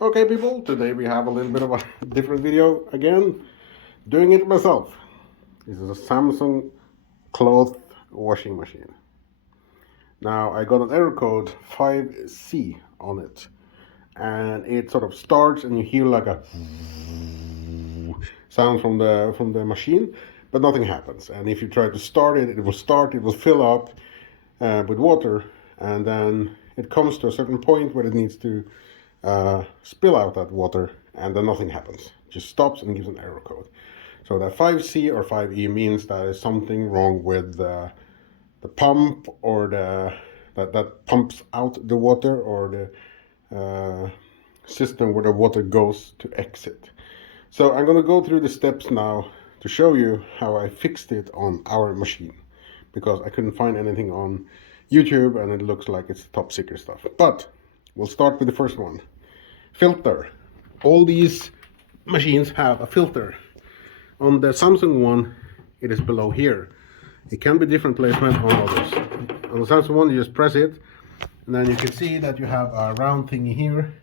Okay people, today we have a little bit of a different video again, doing it myself. This is a Samsung cloth washing machine. Now I got an error code 5C on it, and it sort of starts and you hear like a sound from the machine, but nothing happens. And if you try to start it, it will fill up with water, and then it comes to a certain point where it needs to spill out that water, and then nothing happens. It just stops and gives an error code. So that 5C or 5E means that there's something wrong with the pump, or that pumps out the water, or the system where the water goes to exit. So I'm going to go through the steps now to show you how I fixed it on our machine, because I couldn't find anything on YouTube and it looks like it's top secret stuff. But we'll start with the first one. Filter. All these machines have a filter. On the Samsung one, it is below here. It can be different placement on others. On the Samsung one, you just press it, and then you can see that you have a round thingy here.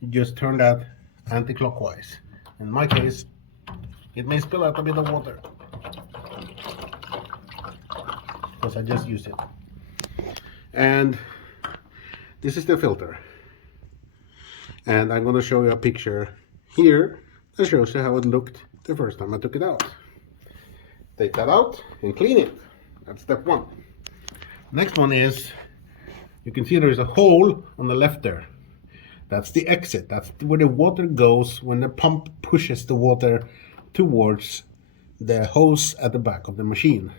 You just turn that anti-clockwise. In my case, it may spill out a bit of water, because I just used it. And this is the filter. And I'm going to show you a picture here that shows you how it looked the first time I took it out. Take that out and clean it. That's step one. Next one is, you can see there's a hole on the left there. That's the exit. That's where the water goes when the pump pushes the water towards the hose at the back of the machine.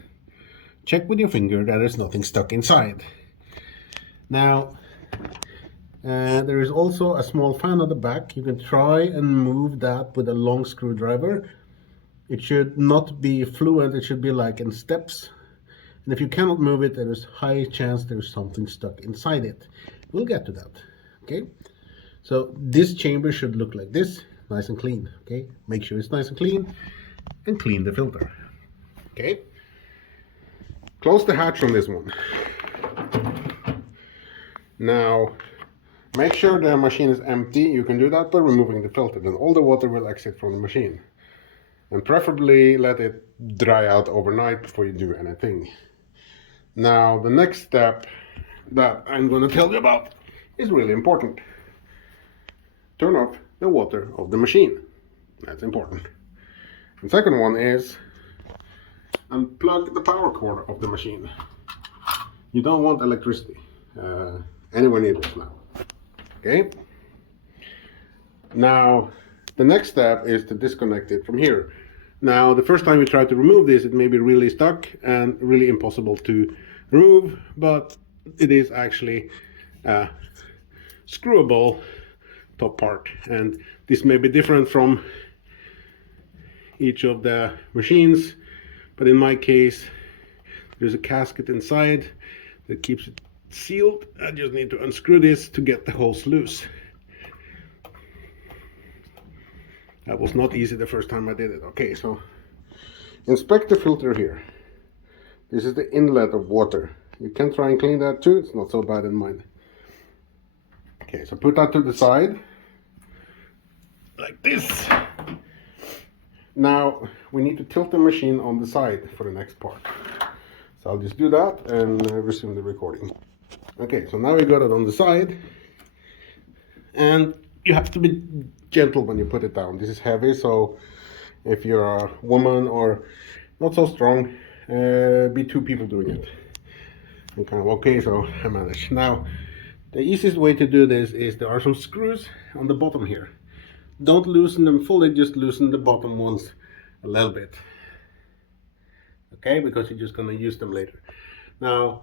Check with your finger that there's nothing stuck inside. Now, there is also a small fan at the back. You can try and move that with a long screwdriver. It should not be fluent, it should be like in steps. And if you cannot move it, there is high chance there's something stuck inside it. We'll get to that. Okay, so this chamber should look like this, nice and clean. Okay, make sure it's nice and clean, and clean the filter. Okay, close the hatch on this one. Now, make sure the machine is empty. You can do that by removing the filter, then all the water will exit from the machine. And preferably let it dry out overnight before you do anything. Now, the next step that I'm going to tell you about is really important. Turn off the water of the machine. That's important. The second one is unplug the power cord of the machine. You don't want electricity anywhere near this now. Okay? Now, the next step is to disconnect it from here. Now, the first time you try to remove this, it may be really stuck and really impossible to remove, but it is actually a screwable top part. And this may be different from each of the machines, but in my case, there's a gasket inside that keeps it sealed. I just need to unscrew this to get the hose loose. That was not easy the first time I did it. Okay, so inspect the filter here. This is the inlet of water. You can try and clean that too, it's not so bad in mine. Okay, so put that to the side, like this. Now, we need to tilt the machine on the side for the next part. So I'll just do that and resume the recording. Okay, so now we got it on the side. And you have to be gentle when you put it down. This is heavy, so if you're a woman or not so strong, be two people doing it. I'm kind of okay, so I managed. Now, the easiest way to do this is there are some screws on the bottom here. Don't loosen them fully, just loosen the bottom ones a little bit. Okay, because you're just going to use them later. Now,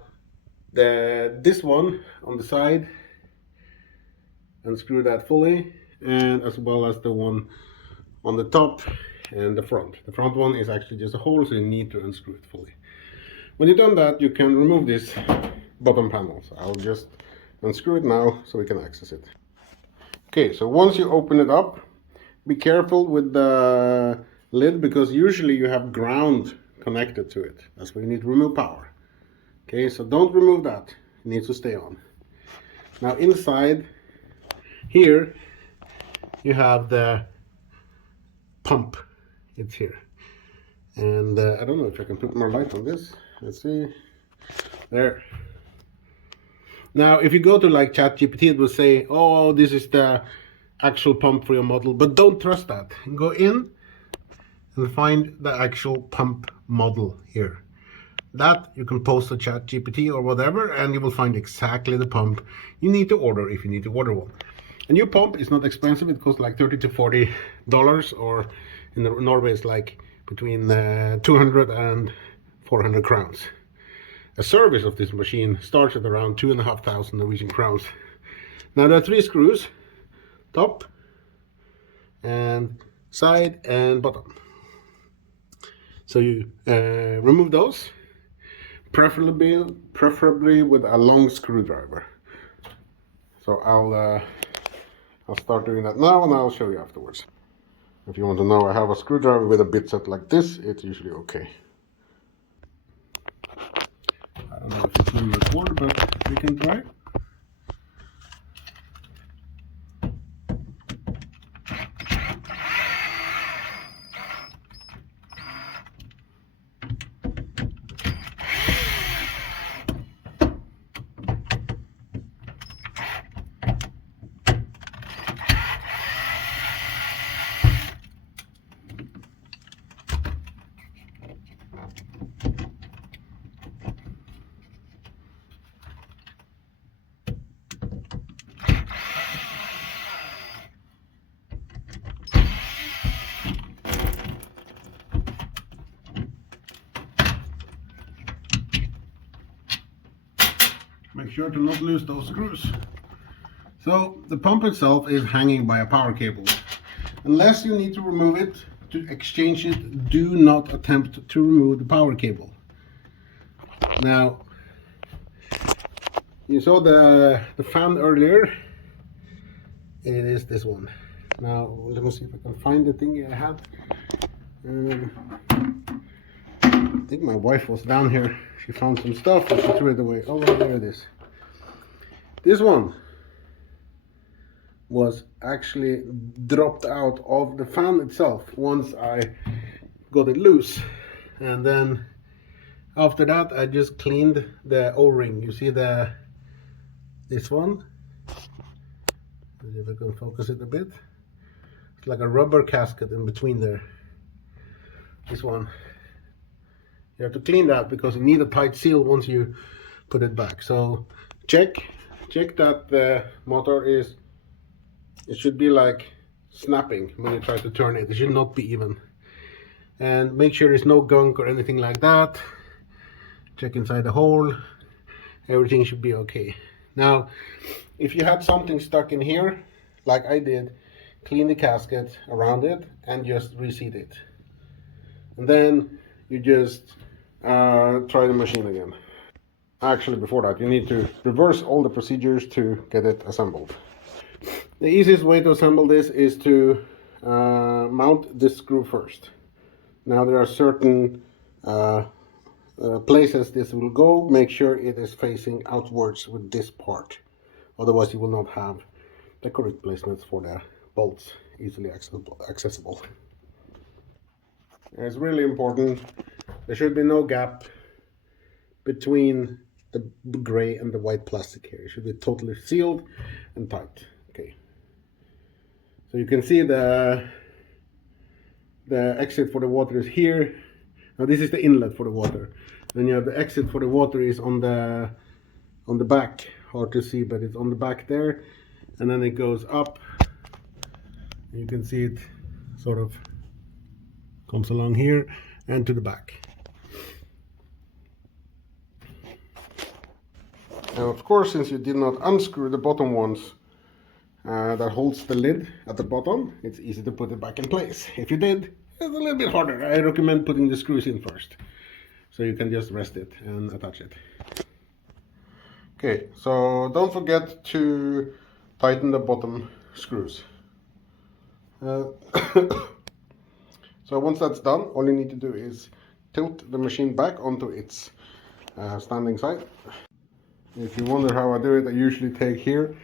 this one on the side, unscrew that fully, and as well as the one on the top and the front. The front one is actually just a hole, so you need to unscrew it fully. When you've done that, you can remove this bottom panel. So I'll just unscrew it now so we can access it. Okay, so once you open it up, be careful with the lid, because usually you have ground connected to it. That's where you need to remove power. Okay, so don't remove that. It needs to stay on. Now inside here, you have the pump. It's here. And I don't know if I can put more light on this. Let's see. There. Now, if you go to like ChatGPT, it will say, oh, this is the actual pump for your model. But don't trust that. Go in and find the actual pump model here. That you can post to ChatGPT or whatever, and you will find exactly the pump you need to order if you need to order one. A new pump is not expensive. It costs like $30 to $40, or in Norway it's like between 200 and 400 crowns. A service of this machine starts at around 2,500 Norwegian crowns. Now there are 3 screws, top and side and bottom. So you remove those, preferably with a long screwdriver. So I'll start doing that now, and I'll show you afterwards. If you want to know, I have a screwdriver with a bit set like this. It's usually okay. I don't know if it's going to record, but we can try. Make sure to not lose those screws. So the pump itself is hanging by a power cable. Unless you need to remove it to exchange it, do not attempt to remove the power cable. Now, you saw the fan earlier. It is this one. Now let me see if I can find the thing I had. I think my wife was down here. She found some stuff and she threw it away. Oh, well, there it is. This one was actually dropped out of the fan itself once I got it loose. And then after that, I just cleaned the O-ring. You see this one? If I can focus it a bit. It's like a rubber gasket in between there. This one. You have to clean that because you need a tight seal once you put it back. So check that the motor is, it should be like snapping when you try to turn it. It should not be even. And make sure there's no gunk or anything like that. Check inside the hole. Everything should be okay. Now, if you had something stuck in here, like I did, clean the gasket around it and just reseat it. And then you just try the machine again. Actually, before that, you need to reverse all the procedures to get it assembled. The easiest way to assemble this is to mount this screw first. Now there are certain places this will go. Make sure it is facing outwards with this part. Otherwise you will not have the correct placements for the bolts easily accessible. It's really important. There should be no gap between the gray and the white plastic here. It should be totally sealed and tight. Okay. So you can see the exit for the water is here. Now this is the inlet for the water. Then you have the exit for the water is on the back. Hard to see, but it's on the back there. And then it goes up. You can see it sort of comes along here and to the back. And of course, since you did not unscrew the bottom ones that holds the lid at the bottom, it's easy to put it back in place. If you did, it's a little bit harder. I recommend putting the screws in first, so you can just rest it and attach it. Okay, so don't forget to tighten the bottom screws. So once that's done, all you need to do is tilt the machine back onto its standing side. If you wonder how I do it, I usually take here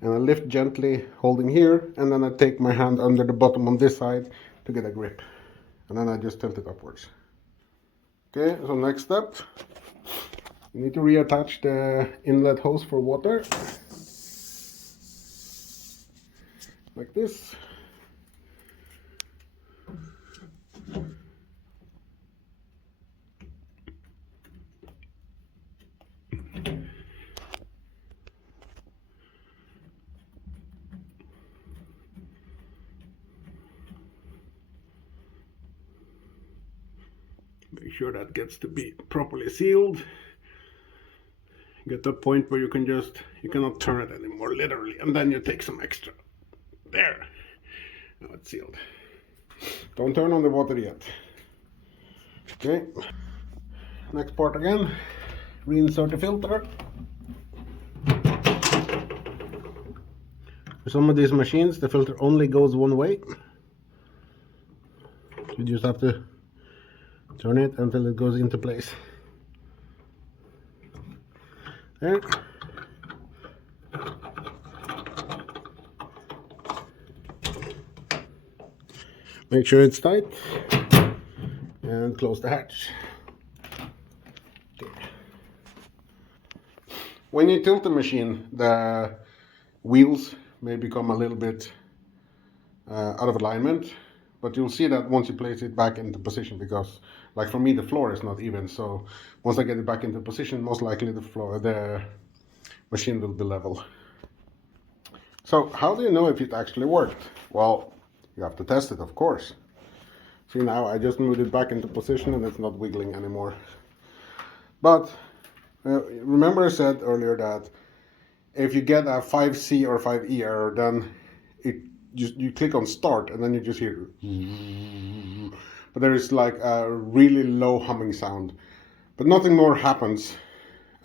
and I lift gently, holding here, and then I take my hand under the bottom on this side to get a grip, and then I just tilt it upwards. Okay, so next step, you need to reattach the inlet hose for water, like this. Make sure that gets to be properly sealed. Get to a point where you cannot turn it anymore, literally, and then you take some extra. There. Now it's sealed. Don't turn on the water yet. Okay. Next part again. Reinsert the filter. For some of these machines, the filter only goes one way. You just have to turn it until it goes into place. There. Make sure it's tight and close the hatch. Okay. When you tilt the machine, the wheels may become a little bit out of alignment, but you'll see that once you place it back into position, because like for me the floor is not even, so once I get it back into position, most likely the machine will be level. So how do you know if it actually worked? Well, you have to test it, of course. See, now I just moved it back into position and it's not wiggling anymore. But remember I said earlier that if you get a 5C or 5E error, then you click on start and then you just hear, but there is like a really low humming sound, but nothing more happens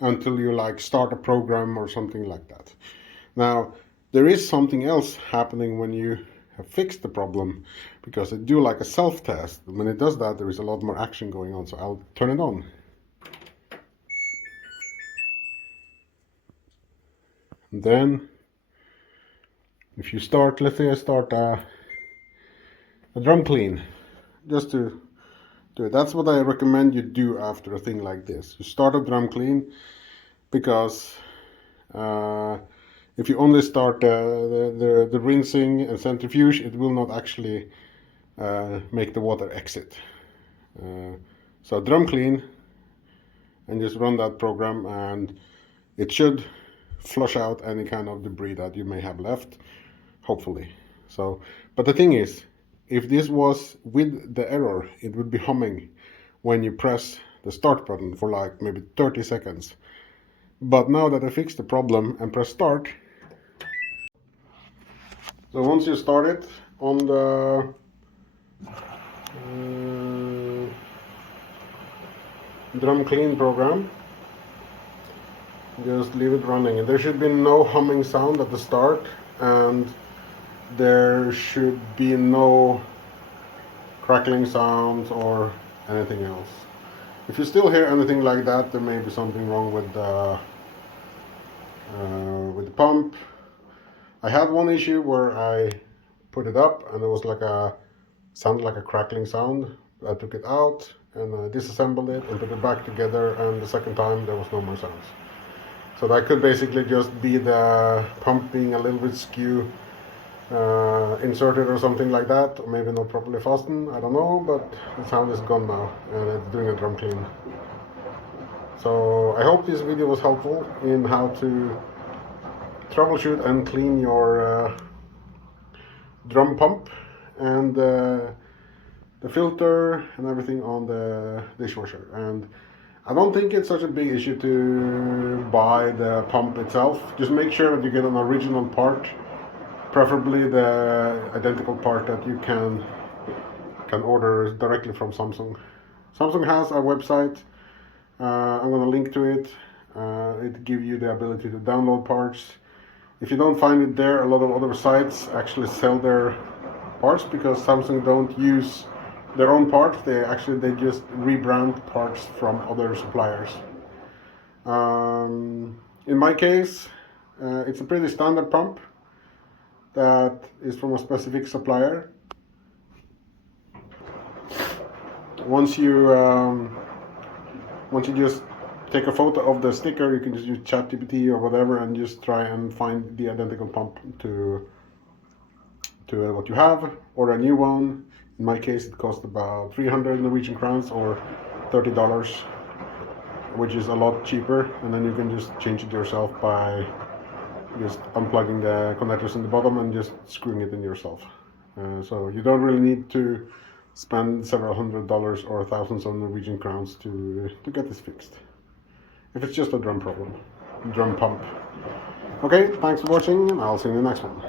until you like start a program or something like that. Now there is something else happening when you have fixed the problem, because it do like a self-test. When it does that, there is a lot more action going on, so I'll turn it on. And then if you start, let's say I start a drum clean, just to do it. That's what I recommend you do after a thing like this. You start a drum clean, because if you only start the rinsing and centrifuge, it will not actually make the water exit. So drum clean and just run that program, and it should flush out any kind of debris that you may have left, hopefully. So, but the thing is, if this was with the error, it would be humming when you press the start button for like maybe 30 seconds. But now that I fixed the problem and press start, so once you start it on the drum clean program, just leave it running, and there should be no humming sound at the start, and there should be no crackling sounds or anything else. If you still hear anything like that, there may be something wrong with the pump. I had one issue where I put it up and it was like sounded like a crackling sound. I took it out and I disassembled it and put it back together, and the second time there was no more sounds. So that could basically just be the pump being a little bit skew inserted or something like that, or maybe not properly fastened, I don't know, but the sound is gone now and it's doing a drum clean. So I hope this video was helpful in how to troubleshoot and clean your drum pump and the filter and everything on the dishwasher. And I don't think it's such a big issue to buy the pump itself. Just make sure that you get an original part, preferably the identical part that you can order directly from Samsung. Samsung has a website. I'm going to link to it. It gives you the ability to download parts. If you don't find it there, a lot of other sites actually sell their parts, because Samsung don't use their own parts. They just rebrand parts from other suppliers. In my case, It's a pretty standard pump that is from a specific supplier. Once you just take a photo of the sticker, you can just use ChatGPT or whatever and just try and find the identical pump to what you have, or a new one. In my case, it cost about 300 Norwegian crowns or $30, which is a lot cheaper, and then you can just change it yourself by just unplugging the connectors in the bottom and just screwing it in yourself. So you don't really need to spend several $100s or thousands of Norwegian crowns to get this fixed. If it's just a drum problem, drum pump. Okay, thanks for watching, and I'll see you in the next one.